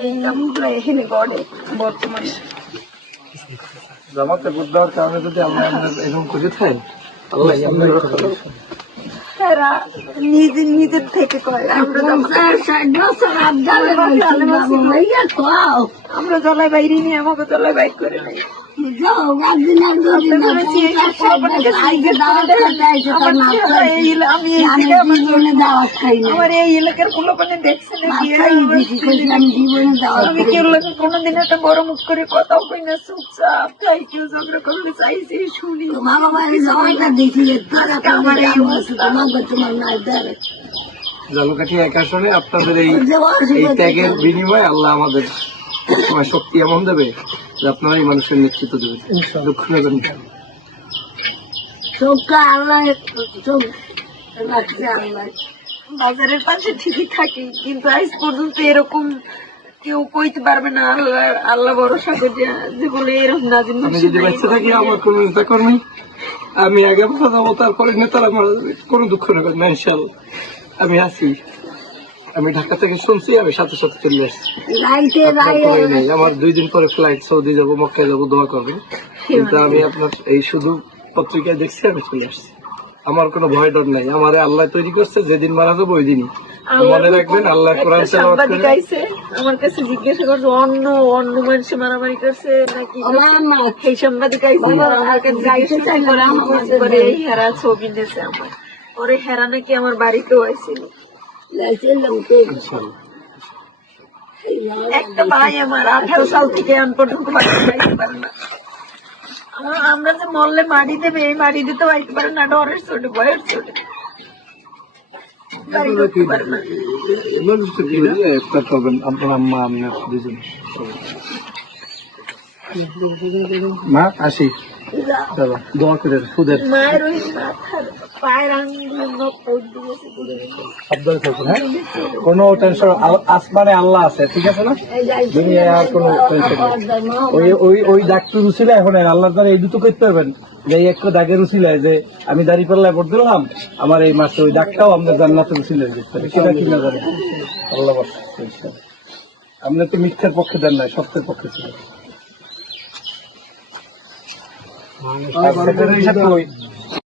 এই কামগুলো এখানে গড়ে বর্তমানে। জামাতে ভোট দেওয়ার কারণে যদি আমরা এরকম খুঁজে থাই, আল্লাহ তারা নিজের থেকে কয় আমরা জলায় বাইরে নিয়ে আমাকে জলায় বাইর করে নাই। আমার এই এলাকার কোনোদিন দেখছে না, আমি কেউ কোনোদিন একটা বড় মুখ করে কথাও কই না, চুপচাপ তাই কেউ ঝগড়া করলে চাইছে শুনি। আমার এই অবস্থা। ঝালকাঠি এক আসনে আপনাদের এই ত্যাগের বিনিময়ে আল্লাহ আমাদের শক্তি এমন দেবে যে আপনারা এই মানুষের নেতৃত্ব দেবেন। দুঃখ নেবেন না। বাজারের পাশে ঠিকই থাকি, কিন্তু আজ পর্যন্ত এরকম কেউ কইতে পারবে না। আল্লাহ ভরসা করে যে বলে এরকম নাজিম। আমি যদি বেঁচে থাকি আমার কোন নেতা কর্মী, আমি আগে বছর যাবো, তারপরে নেতারা আমার কোনো দুঃখ নেবেন না ইনশাল্লাহ। আমি আছি, আমি ঢাকা থেকে শুনছি, আমি সাথে সাথে চলে আসছি। আমার 2 দিন পরে ফ্লাইট, সৌদি যাবো, মক্কায় যাবো, দোয়া করবেন। কিন্তু আমি আপনার এই শুধু পত্রিকায় দেখছি, আমি চলে আসছি। আমার কোনো ভয় ডর নাই। আমারে আল্লাহ তৈরি করছে, যেদিন মারা যাবো ওই দিনই। মনে রাখবেন, আল্লাহ কোরআন সাংবাদিক আইছে আমার কাছে জিজ্ঞাসা করছে অন্য মানুষে মারামারি করছে নাকি, সেই সাংবাদিক আইছে আমার কাছে জিজ্ঞাসা করে এই হেরা ছবি দিয়েছে আমার। পরে হেরা নাকি আমার বাড়িতেও আইছিল। একটা ভাই আমার 18 সাল থেকে এখন পর্যন্ত বাড়িতে যাইতে পারে না। আমরা যে মরলে মাটি দেবে, এই মাটি দিতে পারতে পারে না, ডরের চোটে, ভয়ের চোটে। আপনার আম্মা, আমি দুজন মা আসি, দোয়া করে সুদের মায়ের ওই মাথার পায়ের আঙুল সাবধানে থাকুন। হ্যাঁ, কোনো টেনশন, আসমানে আল্লাহ আছে, ঠিক আছে না? দুনিয়ায় আর কোনো টেনশন নেই। ওই ডাক্তার রুচিলে এখন আল্লাহর দ্বারা এই দুটো করতে পারবেন যে এই একটা দাগের রুচিলায় যে আমি দাঁড়িয়ে পাল্লায় ভোট দিলাম, আমার এই মাসে ওই ডাকটাও আমাদের জান্নাতের রুচিলায় দেখতে হবে। সেটা কি না জানে আল্লাহ। আমরা তো মিথ্যার পক্ষে দেন নাই, সত্যের পক্ষে ছিল।